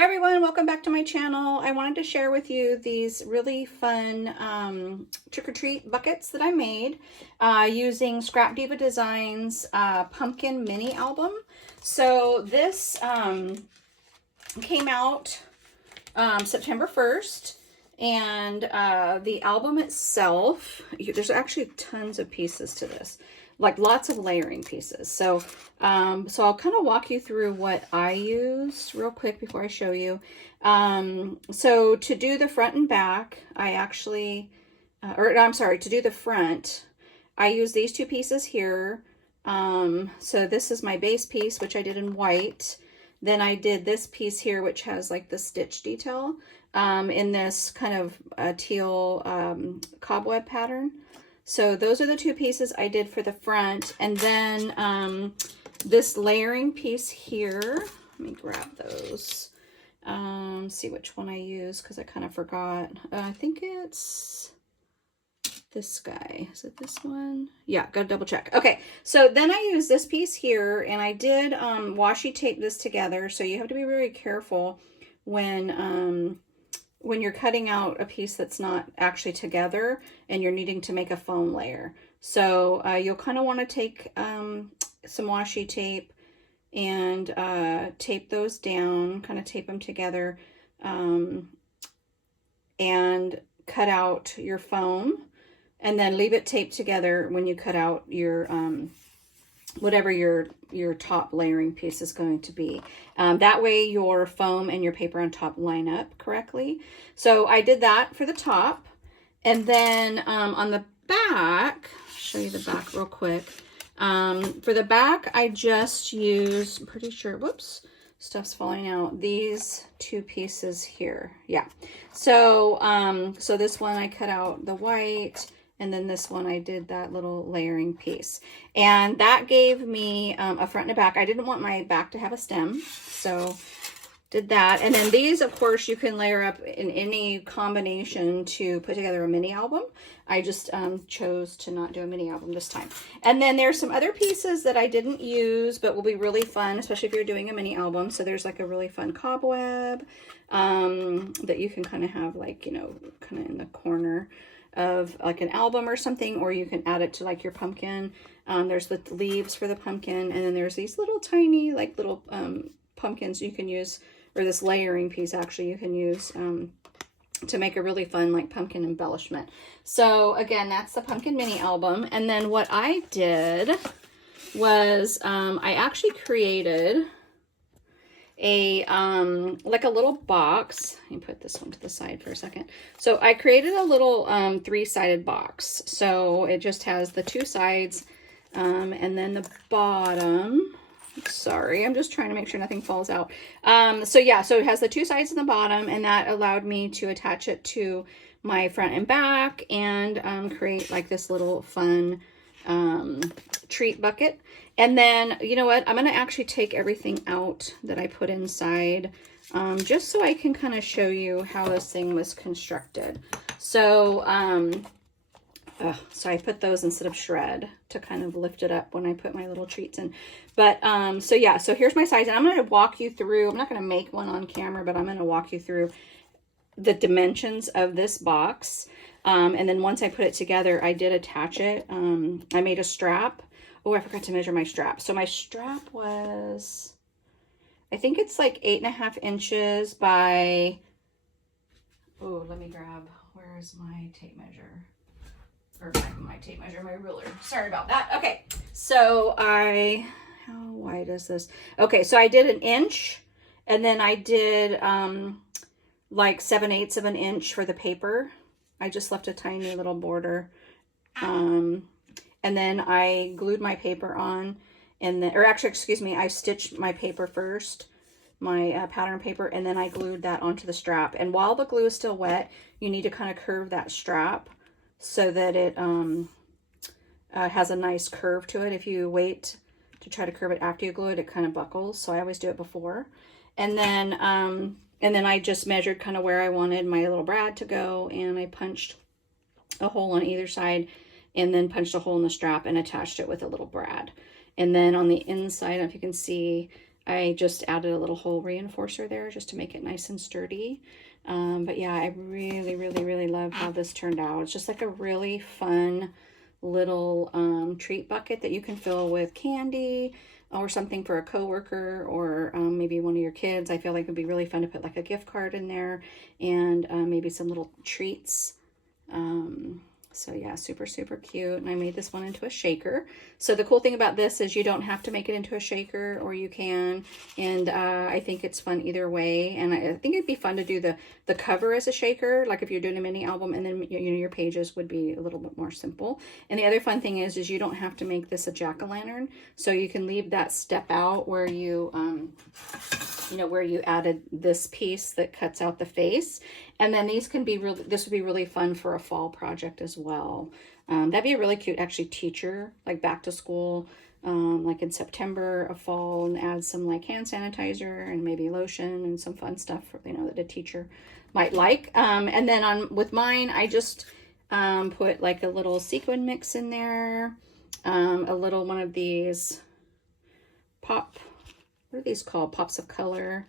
Hi everyone, welcome back to my channel. I wanted to share with you these really fun trick-or-treat buckets that I made using Scrap Diva Designs pumpkin mini album. So this came out September 1st, and the album itself, there's actually tons of pieces to this, like lots of layering pieces. So I'll kind of walk you through what I use real quick before I show you. So to do the front and back, I actually, to do the front, I use these two pieces here. So this is my base piece, which I did in white. Then I did this piece here, which has like the stitch detail in this kind of teal cobweb pattern. So those are the two pieces I did for the front. And then this layering piece here, let me grab those, see which one I use because I kind of forgot. I think it's this guy. Is it this one? Yeah, gotta double check. Okay, so then I use this piece here, and I did washi tape this together. So you have to be very careful when you're cutting out a piece that's not actually together and you're needing to make a foam layer. So you'll kind of want to take some washi tape and tape those down, kind of tape them together, and cut out your foam, and then leave it taped together when you cut out your whatever your top layering piece is going to be. That way your foam and your paper on top line up correctly. So I did that for the top. And then on the back, I'll show you the back real quick. For the back, I just use, I'm pretty sure, whoops, stuff's falling out, these two pieces here. Yeah. So, so this one I cut out the white, and then this one I did that little layering piece. And that gave me a front and a back. I didn't want my back to have a stem, so did that. And then these, of course, you can layer up in any combination to put together a mini album. I just chose to not do a mini album this time. And then there's some other pieces that I didn't use, but will be really fun, especially if you're doing a mini album. So there's like a really fun cobweb that you can kind of have, like, you know, kind of in the corner of like an album or something, or you can add it to like your pumpkin. There's the leaves for the pumpkin, and then there's these little tiny like little pumpkins you can use, or this layering piece actually you can use to make a really fun like pumpkin embellishment. So again, that's the pumpkin mini album. And then what I did was I actually created a like a little box. Let me put this one to the side for a second. So I created a little three-sided box. So it just has the two sides and then the bottom. Sorry, I'm just trying to make sure nothing falls out. So yeah, so it has the two sides and the bottom, and that allowed me to attach it to my front and back and create like this little fun treat bucket. And then, you know what, I'm going to actually take everything out that I put inside just so I can kind of show you how this thing was constructed. So so I put those instead of shred to kind of lift it up when I put my little treats in. But so yeah, so here's my size, and I'm going to walk you through, I'm not going to make one on camera, but I'm going to walk you through the dimensions of this box. And then once I put it together, I did attach it. I made a strap. Oh, I forgot to measure my strap. So my strap was, I think it's like 8.5 inches by, oh, let me grab, where is my tape measure? Or my tape measure, my ruler. Sorry about that. Okay, so how wide is this? Okay, so I did 1 inch, and then I did like 7/8 of an inch for the paper. I just left a tiny little border. And then I glued my paper on, and then, or actually, excuse me, I stitched my paper first, my pattern paper, and then I glued that onto the strap. And while the glue is still wet, you need to kind of curve that strap so that it has a nice curve to it. If you wait to try to curve it after you glue it, it kind of buckles. So I always do it before. And then I just measured kind of where I wanted my little brad to go, and I punched a hole on either side, and then punched a hole in the strap and attached it with a little brad. And then on the inside, I don't know if you can see, I just added a little hole reinforcer there just to make it nice and sturdy. But yeah, I really, really, really love how this turned out. It's just like a really fun little treat bucket that you can fill with candy or something for a coworker, or maybe one of your kids. I feel like it'd be really fun to put like a gift card in there, and maybe some little treats. So yeah, super, super cute. And I made this one into a shaker. So the cool thing about this is you don't have to make it into a shaker, or you can. And I think it's fun either way. And I think it'd be fun to do the cover as a shaker, like if you're doing a mini album, and then you know your pages would be a little bit more simple. And the other fun thing is you don't have to make this a jack-o'-lantern. So you can leave that step out where you where you added this piece that cuts out the face. And then these can be really, this would be really fun for a fall project as well. That'd be a really cute, actually, teacher, like back to school, like in September, a fall, and add some like hand sanitizer and maybe lotion and some fun stuff for, that a teacher might like. And then with mine, I just put like a little sequin mix in there, a little one of these what are these called? Pops of color,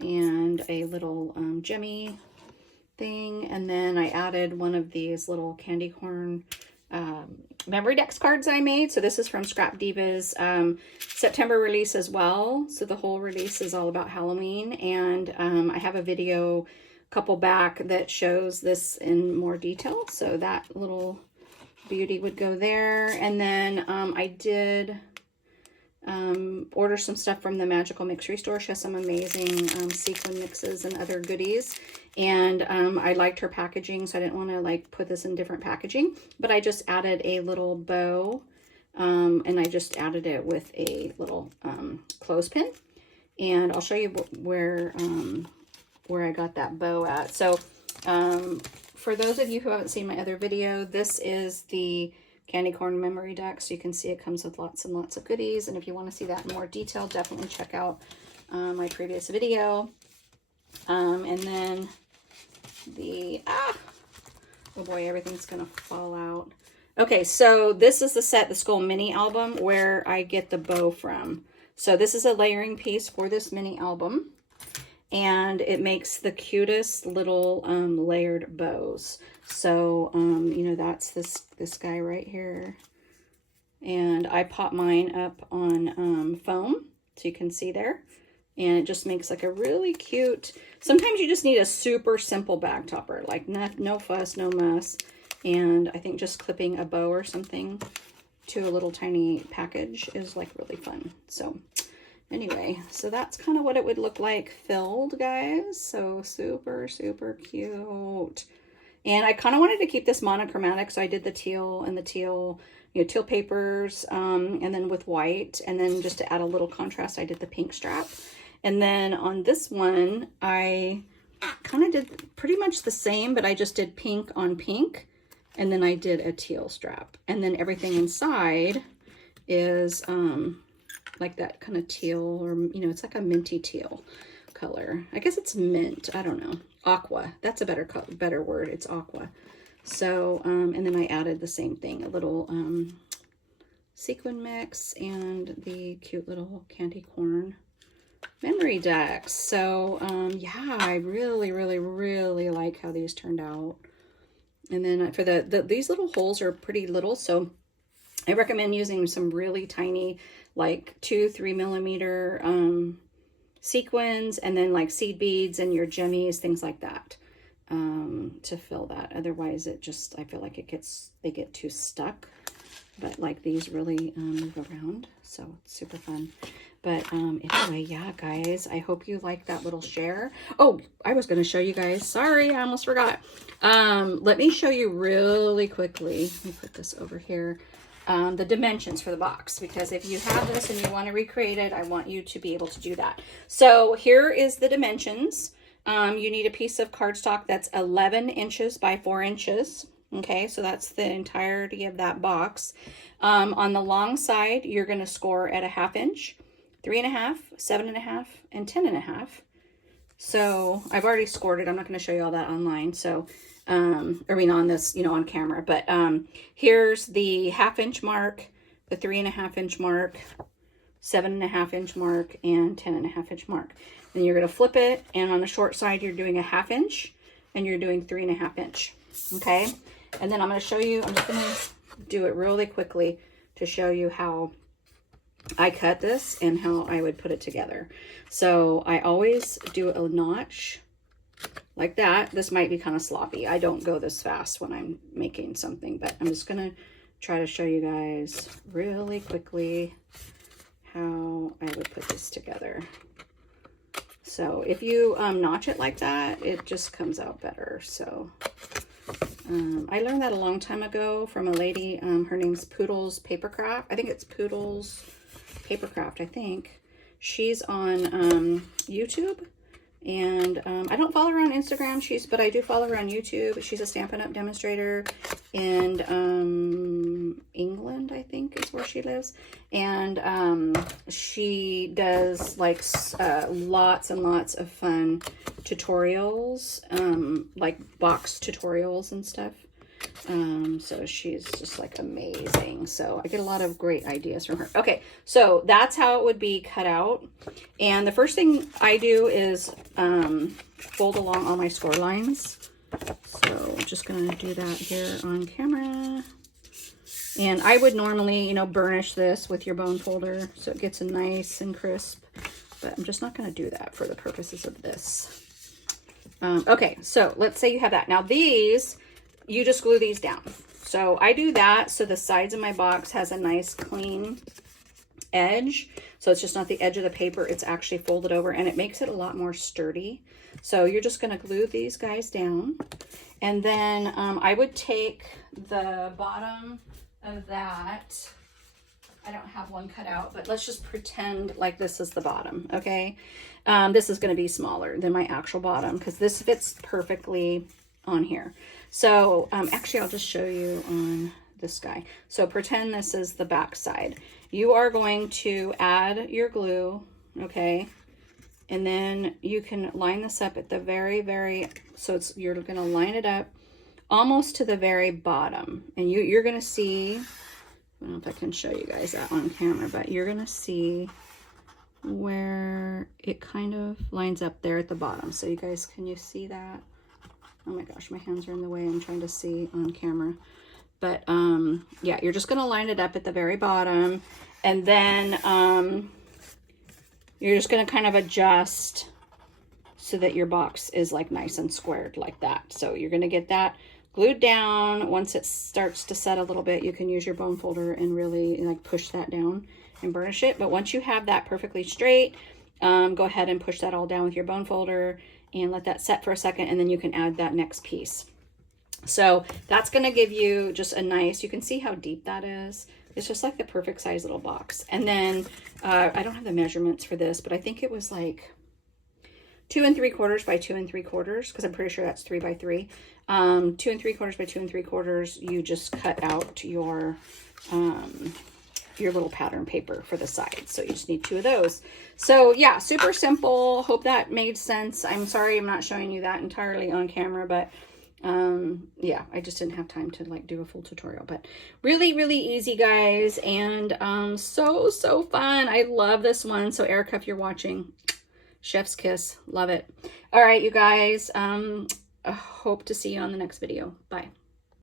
and a little gemmy thing. And then I added one of these little candy corn MemoryDex cards I made. So this is from Scrap Diva's September release as well. So the whole release is all about Halloween. And I have a video couple back that shows this in more detail. So that little beauty would go there. And then I did order some stuff from the Magical Mixery store. She has some amazing sequin mixes and other goodies. And I liked her packaging, so I didn't want to like put this in different packaging, but I just added a little bow, and I just added it with a little clothespin. And I'll show you where I got that bow at. So for those of you who haven't seen my other video, this is the candy corn MemoryDex. You can see it comes with lots and lots of goodies. And if you want to see that in more detail, definitely check out my previous video. And then oh boy, everything's gonna fall out. Okay, so this is the set, the Skull Mini album, where I get the bow from. So this is a layering piece for this mini album, and it makes the cutest little layered bows. So that's this guy right here, and I pop mine up on foam, so you can see there. And it just makes like a really cute, sometimes you just need a super simple bag topper, like no fuss, no muss. And I think just clipping a bow or something to a little tiny package is like really fun. So anyway, so that's kind of what it would look like filled, guys. So super, super cute. And I kind of wanted to keep this monochromatic, so I did the teal and the teal, teal papers, and then with white. And then just to add a little contrast, I did the pink strap. And then on this one, I kind of did pretty much the same, but I just did pink on pink. And then I did a teal strap. And then everything inside is like that kind of teal, or, it's like a minty teal color. I guess it's mint. I don't know. Aqua. That's a better word. It's aqua. So, and then I added the same thing, a little sequin mix and the cute little candy corn MemoryDex. So yeah, I really, really, really like how these turned out. And then for these little holes are pretty little, so I recommend using some really tiny, like 2-3 millimeter sequins, and then like seed beads and your jimmies, things like that, to fill that. Otherwise I feel like they get too stuck. But like these really move around, so it's super fun. But anyway, yeah, guys, I hope you like that little share. Oh, I was going to show you guys. Sorry, I almost forgot. Let me show you really quickly. Let me put this over here. The dimensions for the box, because if you have this and you want to recreate it, I want you to be able to do that. So here is the dimensions. You need a piece of cardstock that's 11 inches by 4 inches. Okay, so that's the entirety of that box. On the long side, you're going to score at a 1/2 inch, 3.5, 7.5, and 10.5. So I've already scored it. I'm not going to show you all that online. So, on this, on camera. But here's the 1/2 inch mark, the 3.5 inch mark. 7.5-inch mark, and 10.5-inch mark. Then you're going to flip it, and on the short side, you're doing a 1/2 inch, and you're doing 3.5 inch. Okay. And then I'm going to show you, I'm just going to do it really quickly to show you how I cut this and how I would put it together. So I always do a notch like that. This might be kind of sloppy. I don't go this fast when I'm making something, but I'm just going to try to show you guys really quickly how I would put this together. So if you notch it like that, it just comes out better. So I learned that a long time ago from a lady. Her name's Poodles Papercraft. I think it's Poodles Papercraft, I think. She's on YouTube. And I don't follow her on Instagram, but I do follow her on YouTube. She's a Stampin' Up! Demonstrator in England, I think is where she lives. And she does like lots and lots of fun tutorials, like box tutorials and stuff. So she's just like amazing. So I get a lot of great ideas from her. Okay, so that's how it would be cut out. And the first thing I do is fold along all my score lines. So I'm just going to do that here on camera. And I would normally, you know, burnish this with your bone folder so it gets a nice and crisp. But I'm just not going to do that for the purposes of this. Okay, so let's say you have that. Now these, you just glue these down. So I do that so the sides of my box has a nice clean edge. So it's just not the edge of the paper, it's actually folded over, and it makes it a lot more sturdy. So you're just going to glue these guys down. And then I would take the bottom of that. I don't have one cut out, but let's just pretend like this is the bottom, okay? This is going to be smaller than my actual bottom because this fits perfectly on here. So actually, I'll just show you on this guy. So pretend this is the back side. You are going to add your glue, okay? And then you can line this up at the very, so you're going to line it up almost to the very bottom. And you're going to see, I don't know if I can show you guys that on camera, but you're going to see where it kind of lines up there at the bottom. So you guys, can you see that? Oh my gosh, my hands are in the way. I'm trying to see on camera. But yeah, you're just going to line it up at the very bottom. And then you're just going to kind of adjust so that your box is like nice and squared like that. So you're going to get that glued down. Once it starts to set a little bit, you can use your bone folder and really like push that down and burnish it. But once you have that perfectly straight, go ahead and push that all down with your bone folder and let that set for a second, and then you can add that next piece. So that's going to give you just a nice, you can see how deep that is. It's just like the perfect size little box. And then I don't have the measurements for this, but I think it was like 2 3/4 by 2 3/4, because I'm pretty sure that's 3 by 3. 2 3/4 by 2 3/4. You just cut out your little pattern paper for the sides. So you just need 2 of those. So yeah, super simple. Hope that made sense. I'm sorry I'm not showing you that entirely on camera, but yeah, I just didn't have time to like do a full tutorial. But really, really easy, guys, and so fun. I love this one. So Erica, if you're watching, chef's kiss, love it. All right, you guys, I hope to see you on the next video. Bye.